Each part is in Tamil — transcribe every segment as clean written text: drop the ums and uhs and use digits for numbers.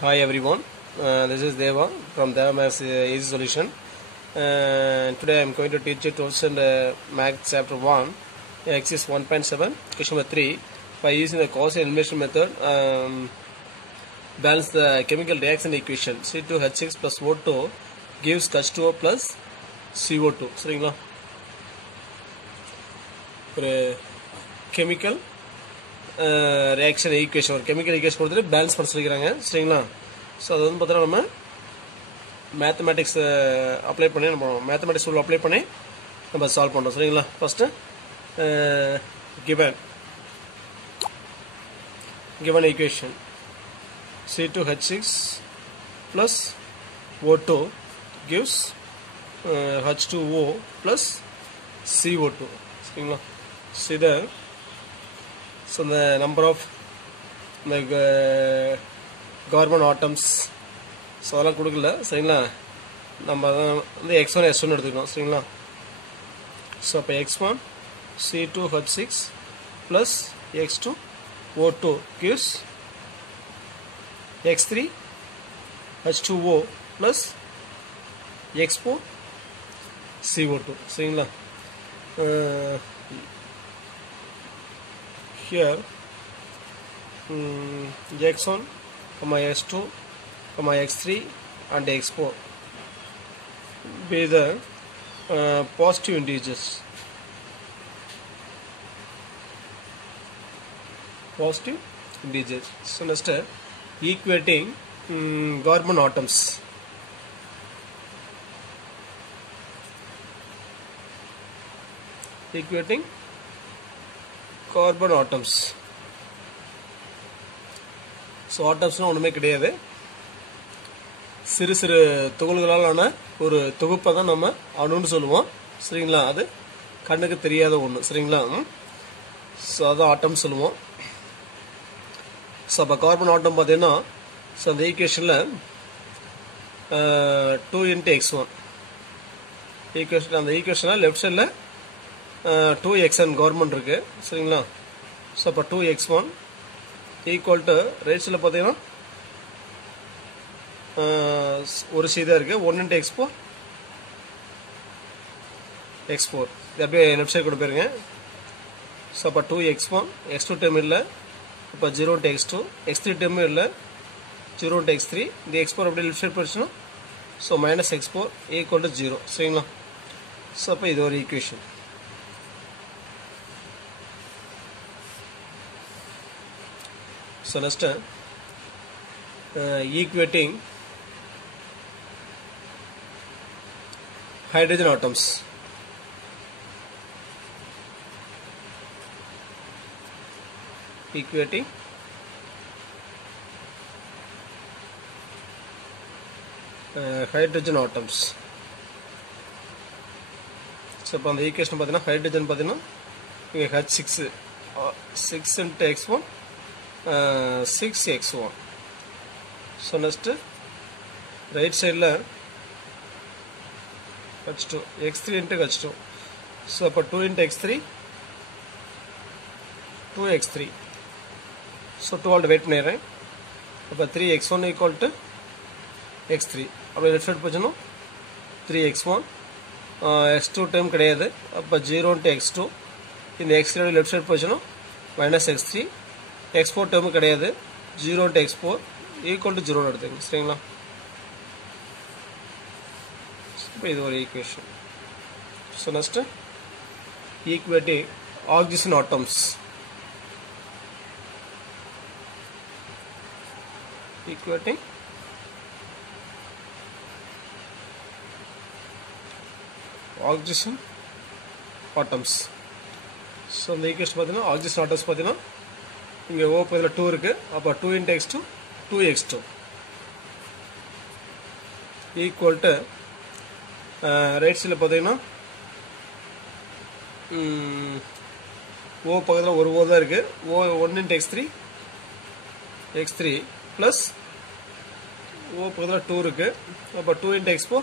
Hi everyone, this is Deva from Deva Maths Easy Solution. Today I am going to teach you 12th Maths Chapter 1, Exercise 1.7, question number 3. By using the Gaussian elimination method, balance the chemical reaction equation. C2H6 plus O2 gives H2O plus CO2. சரிங்களா ஒரு கெமிக்கல் ரியாக்ஷன் ஈக்குவேஷன் ஒரு கெமிக்கல் ஈக்குவேஷன் கொடுத்துட்டு பேலன்ஸ் பண்ண சொல்லிக்கிறாங்க சரிங்களா. ஸோ அது வந்து பார்த்தோன்னா நம்ம மேத்தமேட்டிக்ஸ் அப்ளை பண்ணி நம்ம மேத்தமேட்டிக்ஸ் ரூல் அப்ளை பண்ணி நம்ம சால்வ் பண்ணுறோம் சரிங்களா. First given equation C2H6 plus O2 gives H2O plus CO2 சரிங்களா. See the so the number of the carbon atoms so அதெல்லாம் கொடுக்கல சரிங்களா. நம்ம வந்து x1 S1 எடுத்துக்கணும் சரிங்களா. ஸோ அப்போ x1 C2H6 plus x2 O2 gives x3 H2O plus x4 CO2 சரிங்களா. Here x1, x2, x3 and x4 be the positive integers. Positive integers. So next equating carbon atoms. Equating carbon atoms. So ஆட்டம்ஸ்னால் ஒன்றுமே கிடையாது, சிறு சிறு துகள்களாலான ஒரு தொகுப்பை தான் நம்ம அணுன்னு சொல்லுவோம் சரிங்களா. அது கண்ணுக்கு தெரியாத ஒன்று சரிங்களா. ஸோ அதான் ஆட்டம் சொல்லுவோம். ஸோ அப்போ கார்பன் ஆட்டம் பார்த்தீங்கன்னா ஸோ அந்த ஈக்குவேஷனில் 2 × x1 ஈக்குவேஷன், அந்த ஈக்குவேஷனில் லெஃப்ட் சைடில் 2xn கவர்மெண்ட் இருக்குது சரிங்களா. ஸோ அப்போ 2x1 ஈக்குவல் டு ரைட் சைடில் பார்த்தீங்கன்னா ஒரு சி தான் இருக்குது 1 × x4 இது அப்படியே லெஃப்ட் சைடு கொண்டு போயிருங்க. ஸோ அப்போ 2x1 x2 டேர்ம் இல்லை, இப்போ 0 × x2 x3 டேர்மும் இல்லை, 0 × x3 இந்த x4 அப்படியே லெஃப்ட் சைடு போயிடுச்சுன்னா ஸோ -x4 ஈக்குவல் டு 0 சரிங்களா. ஸோ அப்போ இது ஒரு equation. So next equating hydrogen atoms. Equating hydrogen atoms. So இப்போ அந்த ஈக்குவேஷன் பார்த்தீங்கன்னா ஹைட்ரஜன் பார்த்தீங்கன்னா இங்கே H6 6 × x1 6x1. So next right side la H2 x3 × H2. So அப்போ 2 × x3 2x3. So 2 வெயிட் பண்ணிடுறேன். அப்போ 3x1 ஈக்குவல் டு x3 அப்படியே லெஃப்ட் சைட் போச்சுன்னா 3x1 x2 டைம் கிடையாது, அப்போ 0 × x2 இந்த x3 லெஃப்ட் சைட் போச்சுன்னா -x3 x4 டேர்மு கிடையாது, 0 × x4 ஈக்குவல் டு 0 எடுத்துங்க சரிங்களா. இப்போ இது ஒரு equation. So next equating oxygen atoms. Equating oxygen atoms. So இந்த ஈக்குவேஷன் பார்த்தீங்கன்னா ஆக்சிஜன் ஆட்டம்ஸ் பார்த்தீங்கன்னா இங்கே ஓ பதில் 2 இருக்குது, அப்போ 2 × x2 2x2 equal to right சைடில் பார்த்தீங்கன்னா ஓ பக்கத்தில் ஒரு ஓ தான் இருக்குது, ஓ 1 × x3 ப்ளஸ் ஓ பக்கத்தில் 2 இருக்குது, அப்போ 2 × x4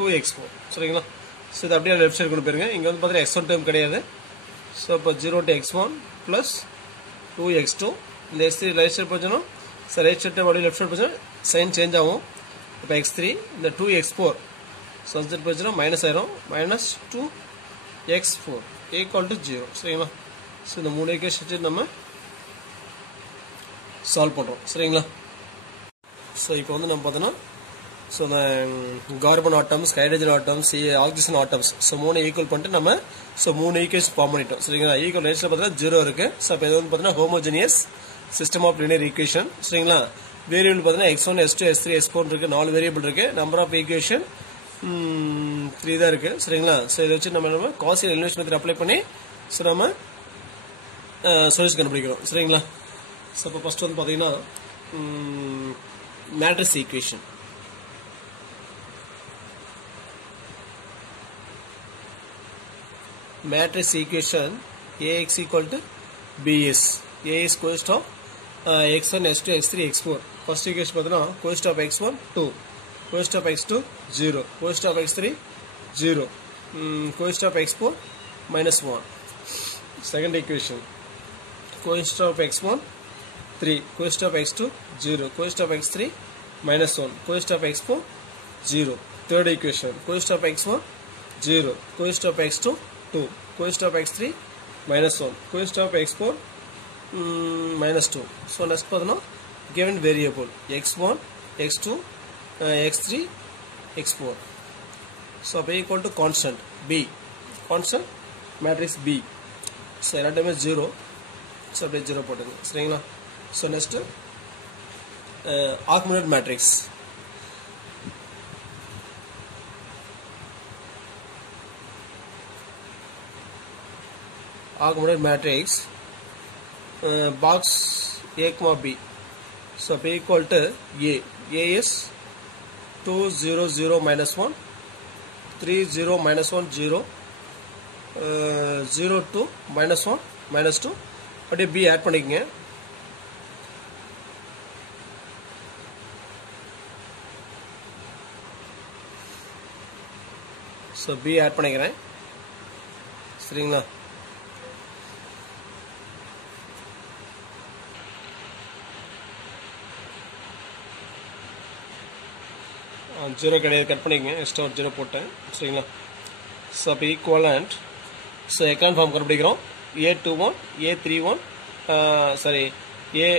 2x4 சரிங்களா. ஸோ இது அப்படியே லெஃப்ட் சைடு கொண்டு போயிருங்க. இங்கே வந்து பார்த்தீங்கன்னா x1 டேர்ம் கிடையாது. ஸோ இப்போ 0 × x1 ப்ளஸ் 2x2 இந்த x3 ரைட் சைடு போச்சோம் சார் ரைட் சைடு அப்படியே லெஃப்ட் சைடு போச்சோம் சைன் சேஞ்ச் ஆகும் இப்போ x3 இந்த 2x4 ஸோ அந்த சைடு போச்சோம் மைனஸ் ஆயிரும் மைனஸ் 2x4 ஈக்குவல் டு 0 சரிங்களா ஸோ இந்த 3 ஈக்குவேஷன் வச்சு நம்ம சால்வ் பண்ணுறோம் சரிங்களா ஸோ இப்போ வந்து நம்ம பார்த்தோன்னா ஸோ இந்த carbon atoms hydrogen atoms oxygen atoms so 3 equal பண்ணிட்டு நம்ம ஸோ 3 ஈக்குவேஷன் ஃபார்ம் பண்ணிட்டோம் சரிங்களா ஈக்குவல் ரைட்ஸில் பார்த்தீங்கன்னா 0 இருக்கு ஸோ இப்போ இது வந்து பார்த்தீங்கன்னா homogeneous system of linear equation சரிங்களா வேரியபிள் பார்த்தீங்கன்னா x1 x2 x3 x4 இருக்கு 4 வேரியபிள் இருக்கு நம்பர் ஆஃப் ஈக்குவேஷன் 3 தான் இருக்கு சரிங்களா ஸோ இதை வச்சு நம்ம காசி எலிமினேஷன் மெத்தட் அப்ளை பண்ணி ஸோ நம்ம சொல்யூஷன் கண்டுபிடிக்கிறோம் சரிங்களா ஸோ இப்போ ஃபர்ஸ்ட் வந்து பார்த்தீங்கன்னா matrix equation matrix equation Ax equal to Bs. A is coest of x1, x2, x3, x4. First equation பார்த்தோம்னா coest of x1 2, coest of x2 0, coest of x3 0, coest of x4 minus 1. Second equation coest of x1 3, coest of x2 0, coest of x3 minus 1, coest of x4 0. Third equation coest of x1 0, coest of x2 2, coest of x3 minus 1, coest of x4 minus 2. So next பார்த்தோம்னா given variable x1, x2, x3, x4. So B equal to constant B, constant matrix B. So எல்லாமே 0. So அப்படியே 0 போட்டுங்க சரிங்களா. So next augmented matrix. Augmented matrix box A comma B. So B equal to A. A is 2 0 0 minus 1, 3 0 minus 1 0, 0 2 minus 1 minus 2. அப்படியே B ஆட் பண்ணிக்கங்க. So B ஆட் பண்ணிக்கிறேன் சரிங்களா ஜீரோ கிடையாது கட் பண்ணிக்கங்க எக்ஸ்ட்ரா ஒரு ஜீரோ போட்டேன் சரிங்களா ஸோ அப்போ ஈக்குவலண்ட் ஸோ எக்கான் ஃபார்ம் கண்டுபிடிக்கிறோம் A21 A31 sorry A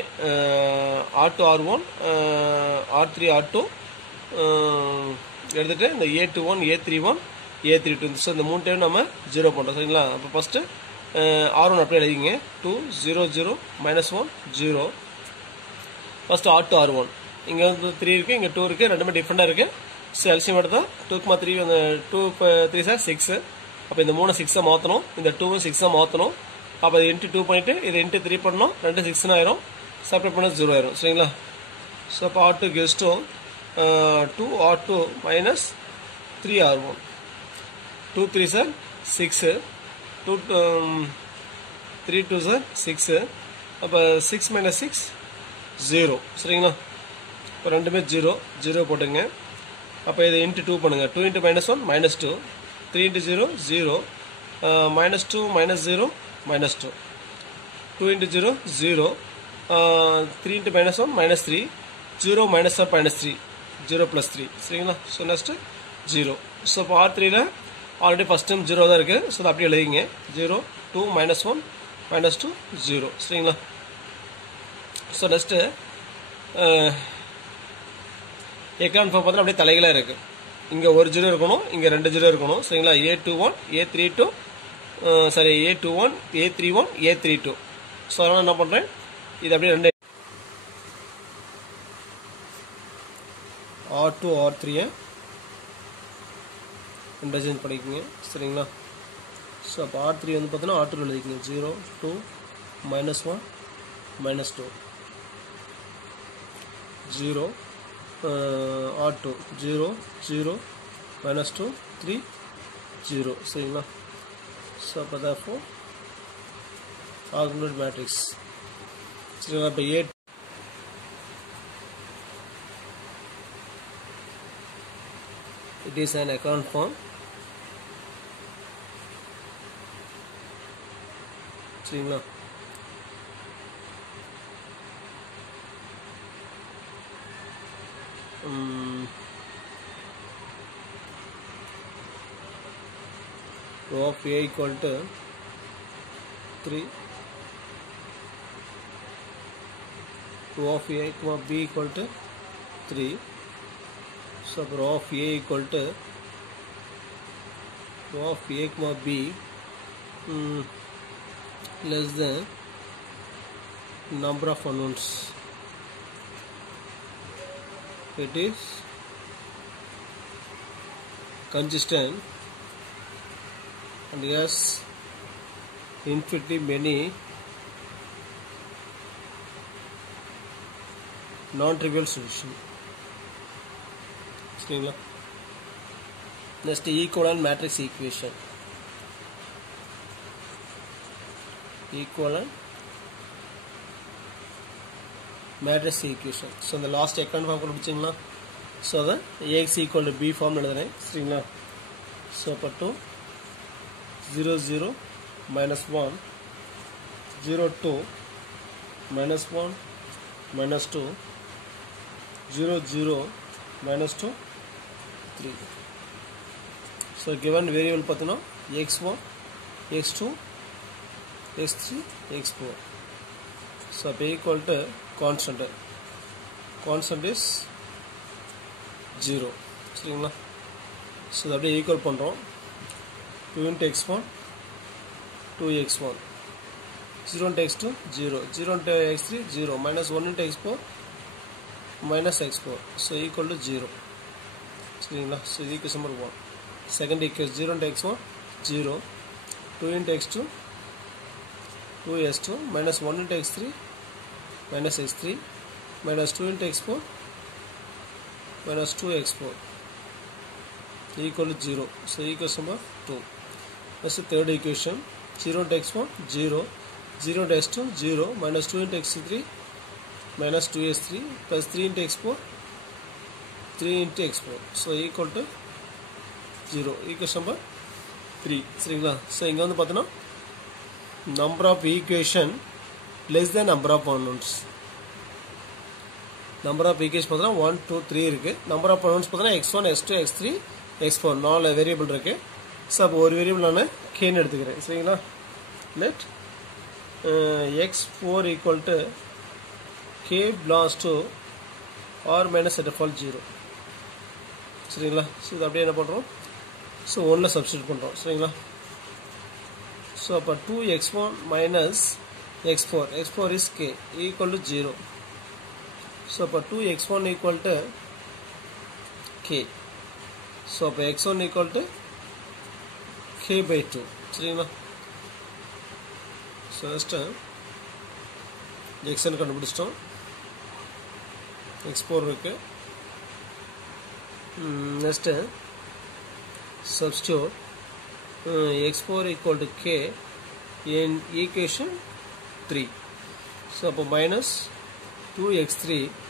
R2 R1 R3 R2 எடுத்துகிட்டு இந்த A21 A31 A32 ஸோ இந்த 3 டைம் நம்ம ஜீரோ பண்ணுறோம் சரிங்களா அப்போ ஃபஸ்ட்டு R1 அப்படியே எழுதிங்க 2 0 0 minus 1 0 ஃபஸ்ட்டு R2 R1 இங்கே வந்து 3 இருக்குது இங்கே 2 இருக்குது ரெண்டுமே டிஃப்ரெண்டாக இருக்குது ஸோ எல்சிஎம் எடுத்தால் 2,3 வந்து 2 3 சார் 6 அப்போ இந்த 3 6 மாற்றணும் இந்த 2 6 மாற்றணும் அப்போ இது இன்ட்டு 2 பண்ணிவிட்டு இது இன்ட்டு 3 பண்ணணும் 2 6 ஆயிரும் செப்பரேட் பண்ண 0 ஆயிரும் சரிங்களா ஸோ அப்போ R2 gives to 2 R2 minus 3 R1 2 3 sir 6 2 3 2 sir 6 அப்போ 6 minus 6 0 சரிங்களா இப்போ ரெண்டுமே 0 0 போட்டுங்க அப்போ இதை இன்ட்டு 2 பண்ணுங்கள் 2 into minus 1 minus 2 3 into 0 0 minus 2 minus 0 minus 2 2 into 0 0 3 into minus 1 minus 3 0 minus 1 minus 3 0 plus 3 சரிங்களா ஸோ நெக்ஸ்ட்டு 0 ஸோ இப்போ R3ல ஆல்ரெடி ஃபஸ்ட் டைம் 0 தான் இருக்குது ஸோ அதை அப்படியே எழுதிங்க 0 2 minus 1 minus 2 0 சரிங்களா ஸோ நெக்ஸ்ட்டு எக்கான் ஃபார்ம் பார்த்தா அப்படியே தலைகளாக இருக்குது இங்கே ஒரு 0 இருக்கணும் இங்கே 2 0 இருக்கணும் சரிங்களா A21 A32 sorry A21 A31 A32 so அதனால் என்ன பண்ணுறேன் இது அப்படியே ரெண்டு R2 R3 ரெண்டு சேஞ்ச் பண்ணிக்கோங்க சரிங்களா ஸோ அப்போ R3 வந்து பார்த்தோன்னா R2 எழுதிக்கோங்க 0 2 minus 1 minus 2 0 R2 0 0 minus 2 3 0 சரிங்களா ஸோ அப்போ therefore augmented matrix சரிங்களா இப்போ A it is an echelon form சரிங்களா rho of A equal to 3, rho of A comma B equal to 3. So rho of A equal to rho of A comma B less than number of unknowns. It is consistent and has infinitely many non-trivial solution. Next, equivalent matrix equation. Equivalent matrix equation. So the last echelon form கொடுச்சீங்களா? So the Ax equal to B form எழுதுறேன். சரிங்களா? So for 2 0 0 minus 1 0 2 minus 1 minus 2 0 0 minus 2 3. So given variable பார்த்தோம்னா x1 x2 x3 x4. So equal to constant is 0. சரிங்களா? So அப்படியே ஈக்குவல் பண்ணுறோம். 2 into x1 2x1 0 into x2 0 0 into x3 0 minus 1 into x4 minus x4. So equal to 0. சரிங்களா? So equation number 1. Second equation 0 into x1 0 2 into x2 2s2 minus 1 into x3 minus x3 minus 2 into x4 minus 2x4 equal to 0. So equation number 2. That's the third equation. 0 into x1 0 0 into x2 0 minus 2 into x3 minus 2s3 plus 3 into x4 3 into x4. So equal to 0. Equation number 3. சரிங்களா? So இங்க வந்து பார்த்தோன்னா number of equation less than number of unknowns. Number of equations பார்த்தோன்னா 1 2 3 இருக்கு. Number of unknowns பார்த்தோன்னா x1 x2 x3 x4 4 variable இருக்கு. ஸோ அப்போ ஒரு வேரியபிள் நான் கேன்னு எடுத்துக்கிறேன். சரிங்களா? let x4 equal to k belongs to r minus at default 0. சரிங்களா? ஸோ இது அப்படியே என்ன பண்ணுறோம்? ஸோ 1ல் சப்ஸ்டியூட் பண்ணுறோம். சரிங்களா? ஸோ அப்போ 2x1 minus x4 is k equal to 0. So அப்போ 2x1 equal to k. So அப்போ x1 equal to k by 2. சரிங்களா? ஸோ நெக்ஸ்ட்டு xn கண்டுபிடிச்சிட்டோம். x4 இருக்கு. Next substitute x4 equal to k in equation 3. So அப்போ minus 2x3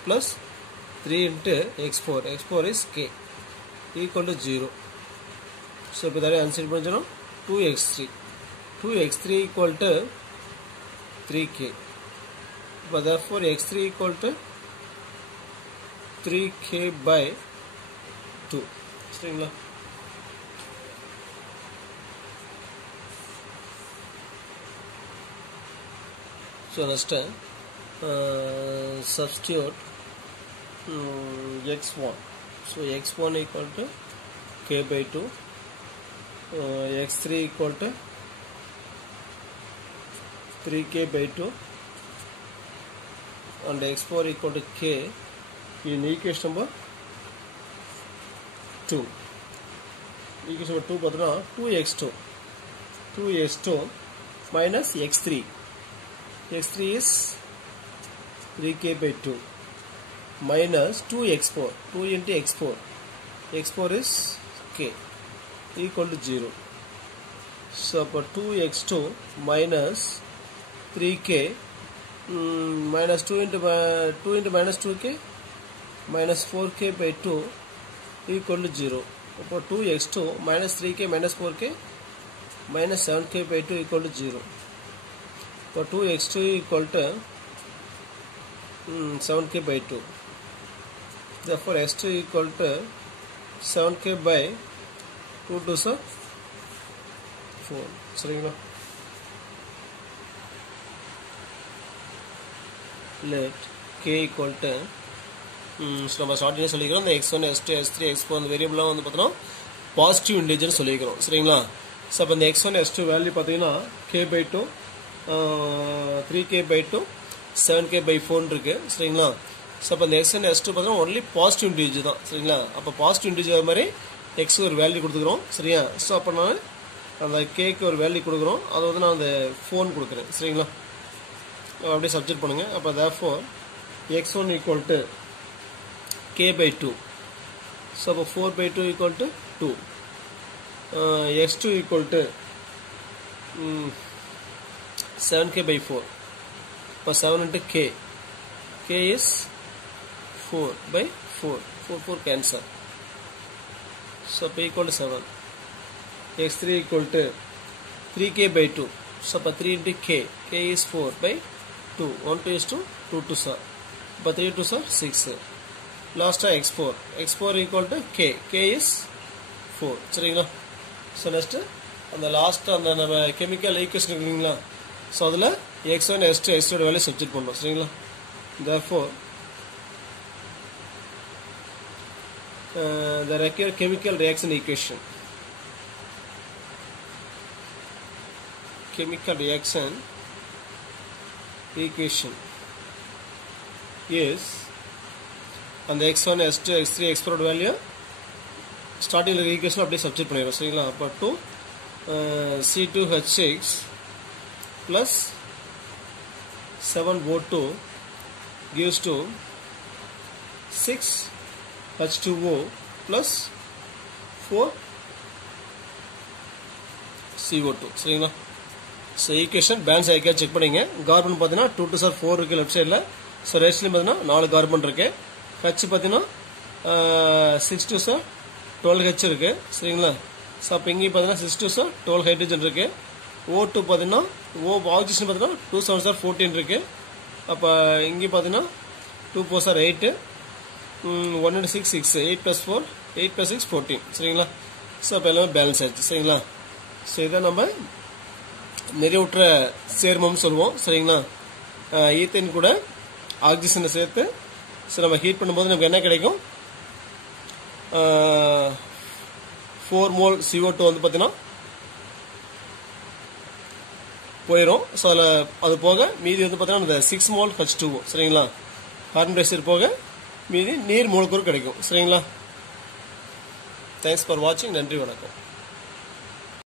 plus 3 into x4. x4 is k equal to 0. So இப்போ இதாலே answer பண்ணிச்சோம் 2x3 equal to 3k. But therefore x3 equal to 3k by 2. சரிங்களா? So next substitute x1. So x1 equal to k by 2. x3 equal to 3k by 2 and x4 equal to k in equation number 2. Equation number 2 பார்த்தோம்னா 2x2 minus x3 is 3k by 2 minus 2x4 2 into x4 is k equal to 0. So for 2x2 minus 3k minus 2 into minus 2k minus 4k by 2 equal to 0. For 2x2 minus 3k minus 4k minus 7k by 2 equal to 0. For 2x2 equal to 7k by 2. therefore S2 equal to 7k by 2 to 4 சரிங்களா let k equal to நம்ம ஸ்டார்டிங்ல சொல்லிக்கிறோம் இந்த x1 s2 s3 x4 அந்த வேரியபிள்லாம் வந்து பார்த்தோம்னா பாசிட்டிவ் இன்டிஜர் சொல்லிக்கிறோம் சரிங்களா சோ அப்ப இந்த x1 s2 வேல்யூ பாத்தீங்கன்னா k/2 3k by 2 7k by 4 இருக்கு சரிங்களா சோ அப்ப இந்த x1 s2 பாத்தீங்கன்னா only பாசிட்டிவ் இன்டிஜர் தான் சரிங்களா அப்ப பாசிட்டிவ் இன்டிஜர் மாதிரி x க்கு ஒரு வேல்யூ கொடுத்துக்கிறோம் சரியா சோ அப்ப நான் அந்த k க்கு ஒரு வேல்யூ கொடுக்குறோம் அது வந்து நான் அந்த 4 கொடுக்கிறேன் சரிங்களா அப்படியே சப்ஸ்டிட்யூட் பண்ணுங்க அப்ப therefore x1 equal to k by 2 so 4 by 2 equal to 2 x2 equal to 7k by 4 but 7 into k is 4 by 4 cancel so p equal to 7 x3 equal to 3k by 2 so 3 into k is 4 by 2 1 2 is 2 2 2 sir but 3 2 sir 6 last x4 equal to k is 4 சரிங்களா so next அந்த லாஸ்ட் அந்த நம்ம கெமிக்கல் ஈக்குவேஷன் இருக்குங்களா சோ அதுல x1 s2 s2 value substitute பண்ணனும் சரிங்களா therefore the required chemical reaction equation is and the x1 s2 x3 x4 value starting equation அப்படியே சப்ஸ்டிட்யூட் பண்ணிரோம் சரிங்களா அப்ப 2 C2H6 plus 7O2 gives to 6H2O plus 4 CO2 சரிங்களா சோ ஈக்குவேஷன் பேலன்ஸ் ஆயிக்கா செக் பண்ணீங்க கார்பன் பாத்தீங்கன்னா 2 to 4 இருக்கு லெஃப்ட் சைடுல சோ ரைட்ல பாத்தீங்கன்னா 4 கார்பன் இருக்கு H பாத்தீங்கன்னா 6 to 12 H இருக்கு சரிங்களா சோ அப்ப இங்க பாத்தீங்கன்னா 6 to 12 ஹைட்ரஜன் இருக்கு O2 பாத்தீங்கன்னா O ஆக்சிஜன் பாத்தீங்கன்னா 2 7 14 இருக்கு அப்ப இங்க பாத்தீங்கன்னா 2 4 8 1 and 6 6 8 plus 4 8 plus 6 14 சரிங்களா சோ அப்ப எல்லாம் பேலன்ஸ் ஆச்சு சரிங்களா சோ இத நம்ம நிறைவுற்ற சேர்மம் சொல்லுவோம் சரிங்களா ஈத்தேன் கூட ஆக்சிஜனை சேர்த்து சோ நம்ம ஹீட் பண்ணும்போது நமக்கு என்ன கிடைக்கும் 4 mol CO2 வந்து பாத்தீங்கன்னா போயிடும் சோ அது போக மீதி வந்து பாத்தீங்கன்னா அந்த 6 mol H2O சரிங்களா கார்பன் டை ஆக்சைடு போக மீதி நீர் மூலக்கூறு கிடைக்கும் சரிங்களா தேங்க்ஸ் ஃபார் வாட்சிங் நன்றி வணக்கம்